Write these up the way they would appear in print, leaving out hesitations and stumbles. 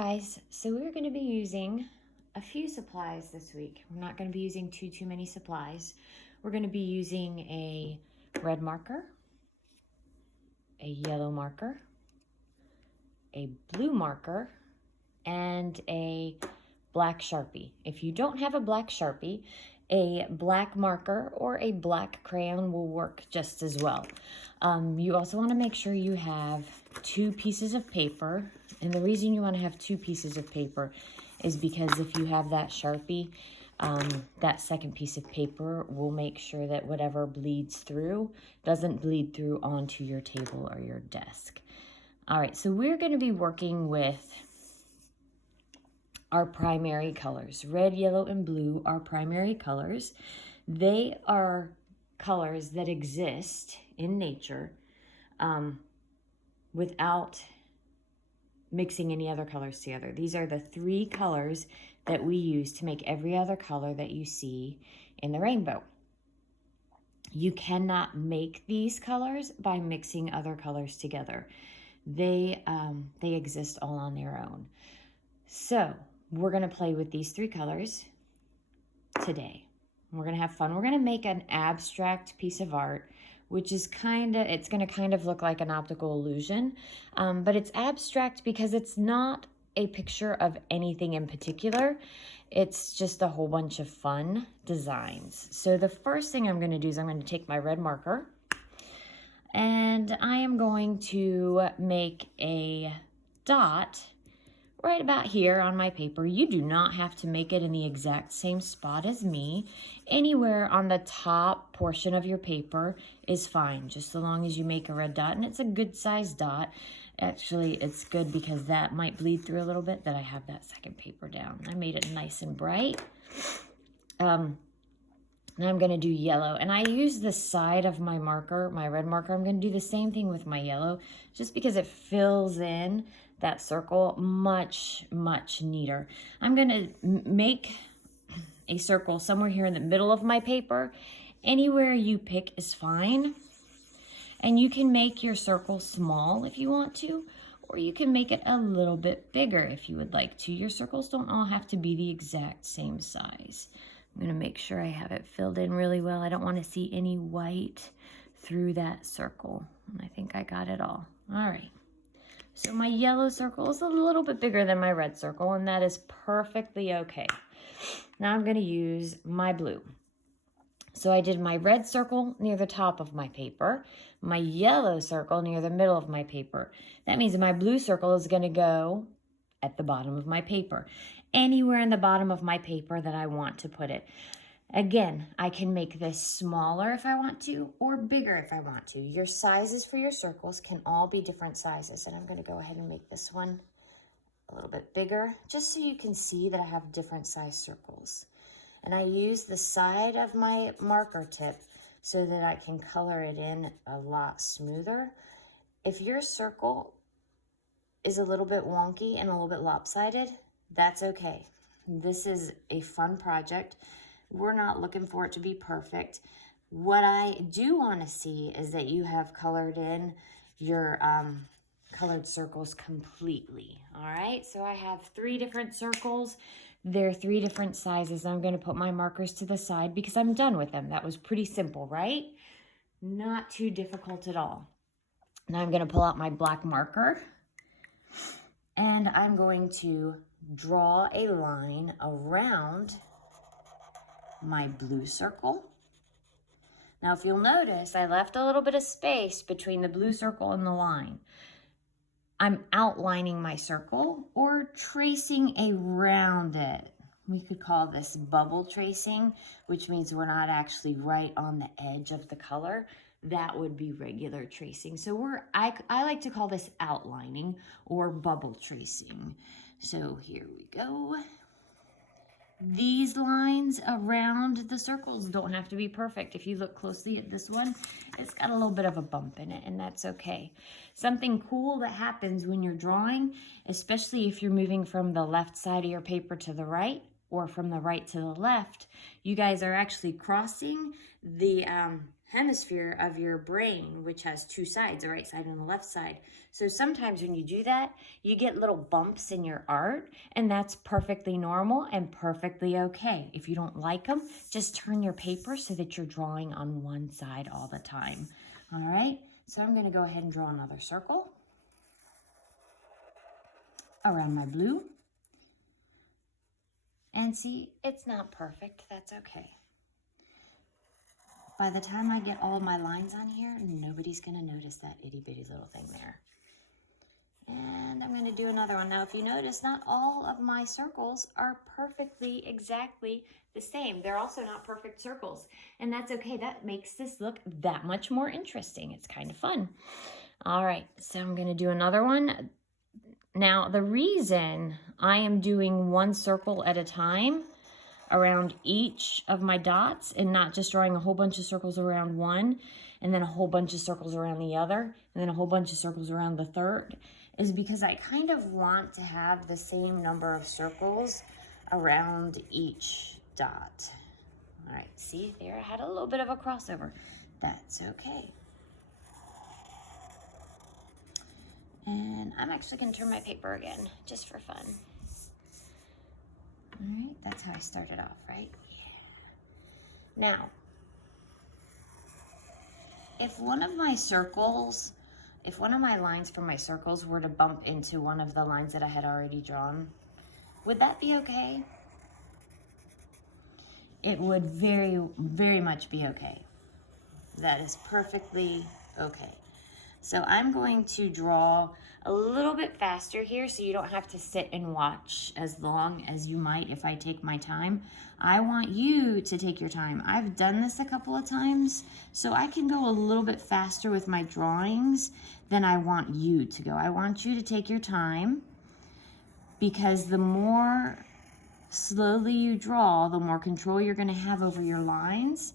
guys, so we're going to be using a few supplies this week. We're not going to be using too many supplies. We're going to be using a red marker, a yellow marker, a blue marker, and a black Sharpie. If you don't have a black Sharpie, a black marker or a black crayon will work just as well. You also want to make sure you have 2 pieces of paper. And the reason you want to have 2 pieces of paper is because if you have that Sharpie, that second piece of paper will make sure that whatever bleeds through doesn't bleed through onto your table or your desk. All right, so we're going to be working with our primary colors. Red, yellow, and blue are primary colors. They are colors that exist in nature without mixing any other colors together. These are the 3 colors that we use to make every other color that you see in the rainbow. You cannot make these colors by mixing other colors together. They exist all on their own. So we're going to play with these 3 colors today. We're going to have fun. We're going to make an abstract piece of art, which is it's going to kind of look like an optical illusion, but it's abstract because it's not a picture of anything in particular. It's just a whole bunch of fun designs. So the first thing I'm going to do is I'm going to take my red marker and I am going to make a dot right about here on my paper. You do not have to make it in the exact same spot as me. Anywhere on the top portion of your paper is fine, just so long as you make a red dot, and it's a good sized dot. Actually, it's good because that might bleed through a little bit that I have that second paper down. I made it nice and bright. Now I'm going to do yellow, and I use the side of my marker, my red marker. I'm going to do the same thing with my yellow, just because it fills in that circle much neater. I'm going to make a circle somewhere here in the middle of my paper. Anywhere you pick is fine. And you can make your circle small if you want to, or you can make it a little bit bigger if you would like to. Your circles don't all have to be the exact same size. I'm going to make sure I have it filled in really well. I don't want to see any white through that circle. And I think I got it all. All right. So my yellow circle is a little bit bigger than my red circle, and that is perfectly okay. Now I'm going to use my blue. So I did my red circle near the top of my paper, my yellow circle near the middle of my paper. That means my blue circle is going to go at the bottom of my paper, anywhere in the bottom of my paper that I want to put it. Again, I can make this smaller if I want to, or bigger if I want to. Your sizes for your circles can all be different sizes. And I'm going to go ahead and make this one a little bit bigger, just so you can see that I have different size circles. And I use the side of my marker tip so that I can color it in a lot smoother. If your circle is a little bit wonky and a little bit lopsided, that's okay. This is a fun project. We're not looking for it to be perfect. What I do want to see is that you have colored in your colored circles completely. All right, so I have 3 different circles. They're 3 different sizes. I'm going to put my markers to the side because I'm done with them. That was pretty simple, right? Not too difficult at all. Now I'm going to pull out my black marker and I'm going to draw a line around my blue circle. Now, if you'll notice, I left a little bit of space between the blue circle and the line. I'm outlining my circle or tracing around it. We could call this bubble tracing, which means we're not actually right on the edge of the color. That would be regular tracing. So I like to call this outlining or bubble tracing. So here we go. These lines around the circles don't have to be perfect. If you look closely at this one, it's got a little bit of a bump in it, and that's okay. Something cool that happens when you're drawing, especially if you're moving from the left side of your paper to the right or from the right to the left, you guys are actually crossing the hemisphere of your brain, which has two sides, the right side and the left side. So sometimes when you do that, you get little bumps in your art, and that's perfectly normal and perfectly okay. If you don't like them, just turn your paper so that you're drawing on one side all the time. All right, so I'm gonna go ahead and draw another circle around my blue. And see, it's not perfect, that's okay. By the time I get all of my lines on here, nobody's gonna notice that itty bitty little thing there. And I'm gonna do another one. Now, if you notice, not all of my circles are perfectly, exactly the same. They're also not perfect circles, and that's okay. That makes this look that much more interesting. It's kind of fun. All right, so I'm gonna do another one. Now, the reason I am doing one circle at a time around each of my dots and not just drawing a whole bunch of circles around one and then a whole bunch of circles around the other and then a whole bunch of circles around the third is because I kind of want to have the same number of circles around each dot. All right, see there, I had a little bit of a crossover. That's okay. And I'm actually gonna turn my paper again just for fun. All right, that's how I started off, right? Yeah. Now, if one of my circles, if one of my lines for my circles were to bump into one of the lines that I had already drawn, would that be okay? It would very, very much be okay. That is perfectly okay. So I'm going to draw a little bit faster here so you don't have to sit and watch as long as you might if I take my time. I want you to take your time. I've done this a couple of times, so I can go a little bit faster with my drawings than I want you to go. I want you to take your time because the more slowly you draw, the more control you're going to have over your lines,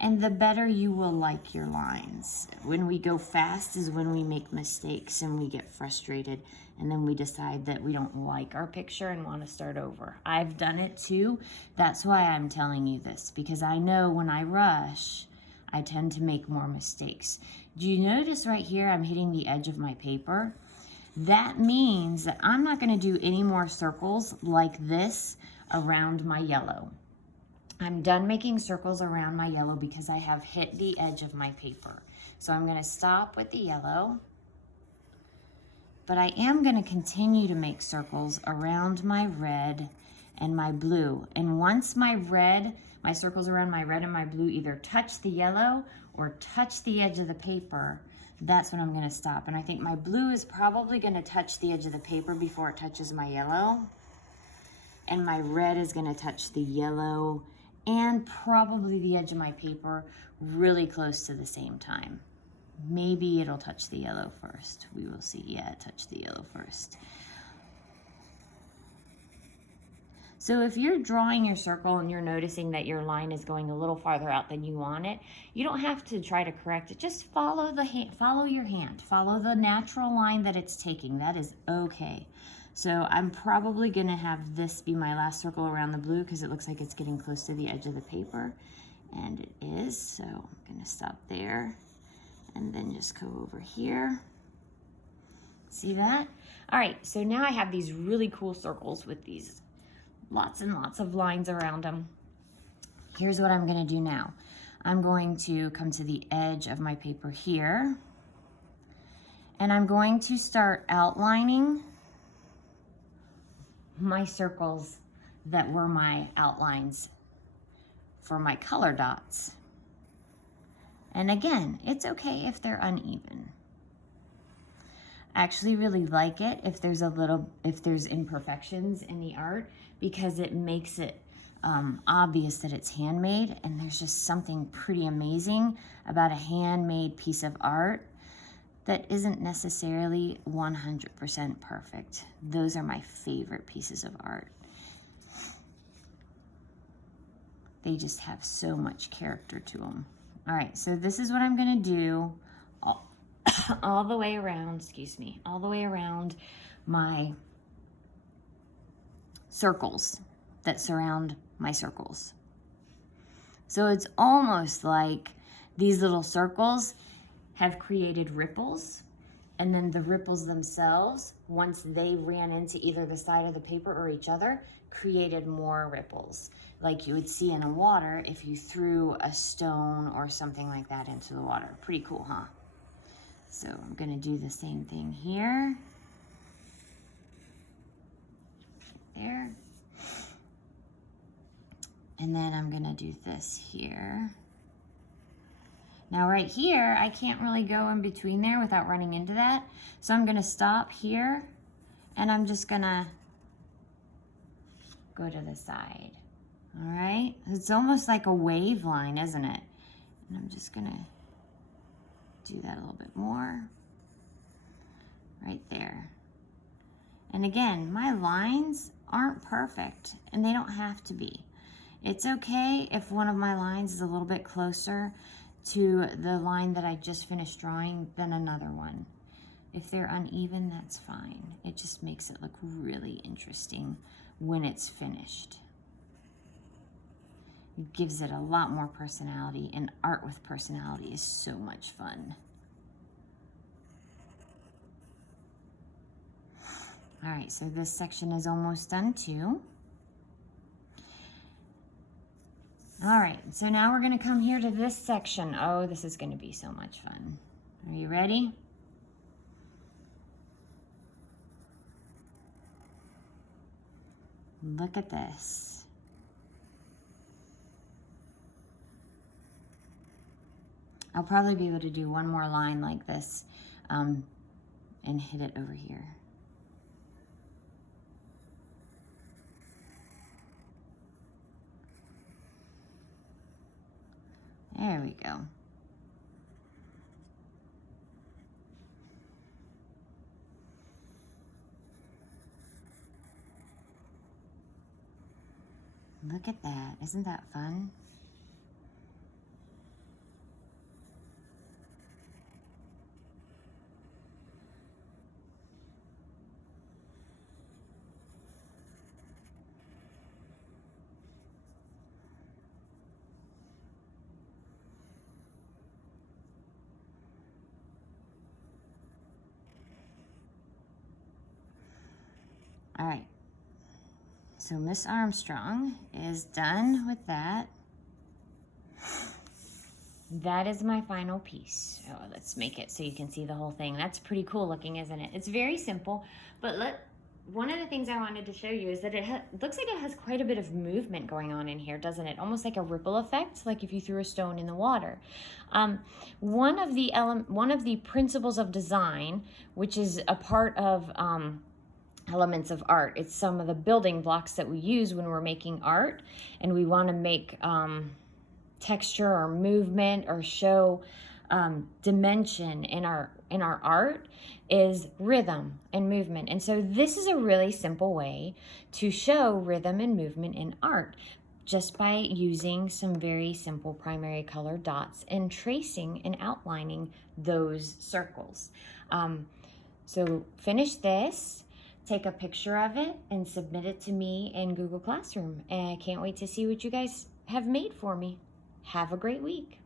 and the better you will like your lines. When we go fast is when we make mistakes and we get frustrated, and then we decide that we don't like our picture and want to start over. I've done it too. That's why I'm telling you this, because I know when I rush, I tend to make more mistakes. Do you notice right here I'm hitting the edge of my paper? That means that I'm not going to do any more circles like this around my yellow. I'm done making circles around my yellow because I have hit the edge of my paper. So I'm going to stop with the yellow, but I am going to continue to make circles around my red and my blue. And once my circles around my red and my blue either touch the yellow or touch the edge of the paper, that's when I'm going to stop. And I think my blue is probably going to touch the edge of the paper before it touches my yellow. And my red is going to touch the yellow and probably the edge of my paper really close to the same time. Maybe it'll touch the yellow first. We will see. Yeah, it touched the yellow first. So if you're drawing your circle and you're noticing that your line is going a little farther out than you want it, you don't have to try to correct it. Just follow your hand. Follow the natural line that it's taking. That is okay. So I'm probably going to have this be my last circle around the blue because it looks like it's getting close to the edge of the paper. And it is. So I'm going to stop there and then just go over here. See that? All right, so now I have these really cool circles with these lots and lots of lines around them. Here's what I'm going to do now. I'm going to come to the edge of my paper here. And I'm going to start outlining my circles that were my outlines for my color dots. And again, it's okay if they're uneven. I actually really like it if there's imperfections in the art because it makes it obvious that it's handmade, and there's just something pretty amazing about a handmade piece of art that isn't necessarily 100% perfect. Those are my favorite pieces of art. They just have so much character to them. All right, so this is what I'm gonna do all the way around, all the way around my circles that surround my circles. So it's almost like These little circles have created ripples, and then the ripples themselves, once they ran into either the side of the paper or each other, created more ripples, like you would see in the water if you threw a stone or something like that into the water. Pretty cool, huh? So I'm gonna do the same thing here. There. And then I'm gonna do this here. Now right here, I can't really go in between there without running into that. So I'm gonna stop here and I'm just gonna go to the side. All right, it's almost like a wave line, isn't it? And I'm just gonna do that a little bit more, right there. And again, my lines aren't perfect and they don't have to be. It's okay if one of my lines is a little bit closer to the line that I just finished drawing than another one. If they're uneven, that's fine. It just makes it look really interesting when it's finished. It gives it a lot more personality, and art with personality is so much fun. All right, so this section is almost done too. All right, so now we're gonna come here to this section. Oh, this is gonna be so much fun. Are you ready? Look at this. I'll probably be able to do one more line like this and hit it over here. There we go. Look at that. Isn't that fun? All right, so Miss Armstrong is done with that. That is my final piece. Oh, let's make it so you can see the whole thing. That's pretty cool looking, isn't it? It's very simple, but one of the things I wanted to show you is that it looks like it has quite a bit of movement going on in here, doesn't it? Almost like a ripple effect, like if you threw a stone in the water. One of the principles of design, which is a part of elements of art. It's some of the building blocks that we use when we're making art, and we want to make texture or movement or show dimension in our art, is rhythm and movement. And so this is a really simple way to show rhythm and movement in art, just by using some very simple primary color dots and tracing and outlining those circles. So finish this, take a picture of it, and submit it to me in Google Classroom. And I can't wait to see what you guys have made for me. Have a great week.